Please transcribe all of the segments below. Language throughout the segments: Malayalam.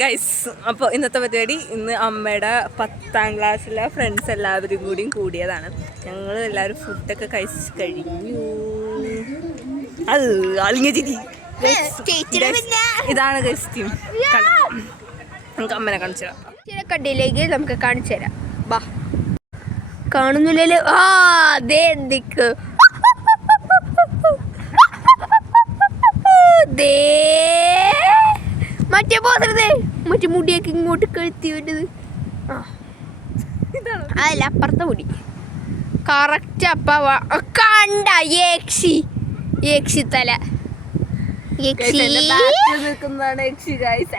ഗൈസ്, അപ്പോൾ ഇന്നത്തെ പരിപാടി ഇന്ന് അമ്മയുടെ 10ാം ക്ലാസ്സിലെ ഫ്രണ്ട്സ് എല്ലാവരും കൂടിയതാണ്. ഞങ്ങൾ എല്ലാവരും ഫുഡൊക്കെ കഴിച്ച് കഴിഞ്ഞു. അത് അളിഞ്ഞ ചിരി. ഇതാണ് ഗൈസ് ടീം. നമുക്ക് അമ്മനെ കാണിച്ചു തരാം. കടയിലേക്ക് നമുക്ക് കാണിച്ചു തരാം. ബാ, കാണുന്നില്ലല്ലോ. ആ അതെ, എന്തൊക്കെ മറ്റേ പോത്രതേ മറ്റേ മുടിയൊക്കെ ഇങ്ങോട്ട് കഴുത്തി വേണ്ടത്. അതല്ല, അപ്പുറത്തെ മുടി കറക്റ്റ്. അപ്പ കണ്ട യക്ഷി തല. നിൽക്കുന്നതാണ് യക്ഷി ഗൈസ്.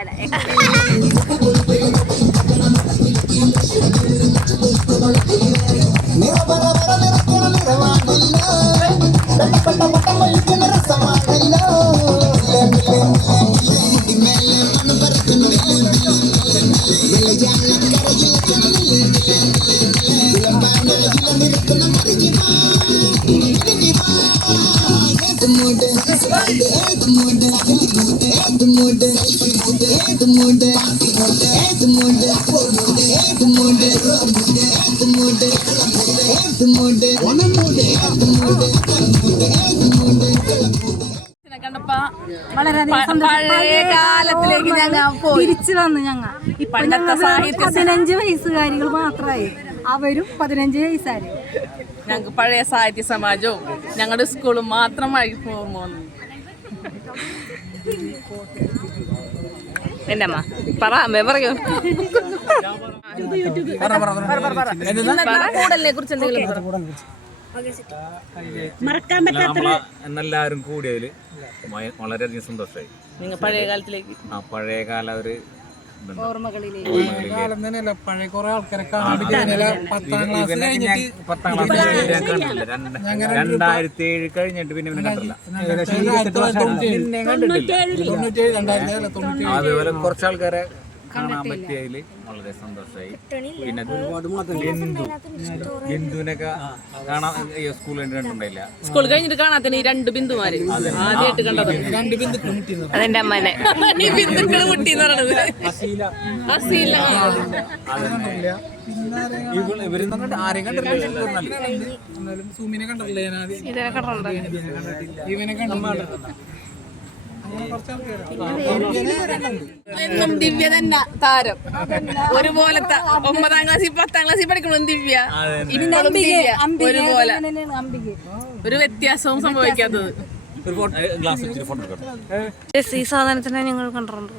പഴയ കാലത്തിലേക്ക് ഞങ്ങൾ തിരിച്ചു വന്നു. ഞങ്ങൾ ഇപ്പൊ 15 വയസ്സുകാരികൾ മാത്രമായി, അവരും 15 വയസ്സായി. ഞങ്ങൾക്ക് പഴയ സാഹിത്യ സമാജവും ഞങ്ങളുടെ സ്കൂളും മാത്രമായി ഓർമ്മ വന്നു. എൻ്റെ അമ്മ പറയൂ. കൂടലിനെ കുറിച്ച് എന്തെങ്കിലും മറക്കാൻ പറ്റാത്ത എല്ലാവരും കൂടിയതില് വളരെയധികം സന്തോഷമായി. നിങ്ങൾ പഴയ കാലത്തിലേക്ക് പഴയ കാല ഒരു തന്നെയല്ല, പഴയ കുറെ ആൾക്കാരെ കണ്ടിട്ടില്ല. 2007 കഴിഞ്ഞിട്ട് പിന്നെ കണ്ടില്ല. അതുപോലെ കുറച്ചാൾക്കാരെ കാണാൻ പറ്റിയതില് വളരെ സന്തോഷമായി. പിന്നെ ബിന്ദുവിനൊക്കെ കാണാൻ സ്കൂളിൽ കണ്ടിട്ടുണ്ടായില്ല. സ്കൂൾ കഴിഞ്ഞിട്ട് കാണാത്ത ഈ 2 ബിന്ദുമാര് ആദ്യമായിട്ട് കണ്ടത്. അതെന്റെ അമ്മനെ ബിന്ദുക്കള് മുട്ടിന്ന് പറയണത്. ഇവര് ആരെയും കണ്ടിട്ടില്ല. സൂമിനെ കണ്ടിട്ടില്ല. ഇവനെ കണ്ടിട്ടില്ല. എന്നും ദിവ്യ തന്നെ താരം. ഒരുപോലത്തെ 9ാം ക്ലാസ്സിൽ 10ാം ക്ലാസ്സിൽ പഠിക്കണം ദിവ്യ. ഇപ്പോഴും ദിവ്യ ഒരുപോലെ, ഒരു വ്യത്യാസവും സംഭവിക്കാത്തത്. ഈ സാധനത്തിനെ ഞങ്ങൾ കണ്ടിട്ടുണ്ടോ?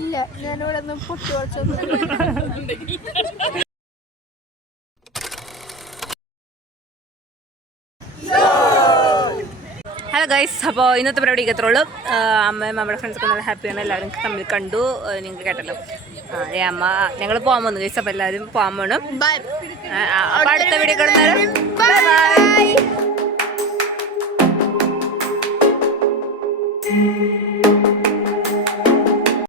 ഇല്ല, ഞാനിവിടെ ഒന്നും പൊട്ടി വളച്ചൊന്നും. ഹലോ ഗൈസ്, അപ്പോൾ ഇന്നത്തെ പരിപാടിക്ക് എത്രയുള്ളൂ. അമ്മയും നമ്മുടെ ഫ്രണ്ട്സൊക്കെ നല്ല ഹാപ്പിയാണ്. എല്ലാവരും തമ്മിൽ കണ്ടു. നിങ്ങൾക്ക് കേട്ടല്ലോ. അതെ, അമ്മ ഞങ്ങൾ പോകാൻ വന്നു ഗൈസ്. അപ്പോൾ എല്ലാവരും പോകാൻ വേണം. അപ്പോൾ അടുത്ത വീഡിയോ കാണുന്നേരം ബൈ.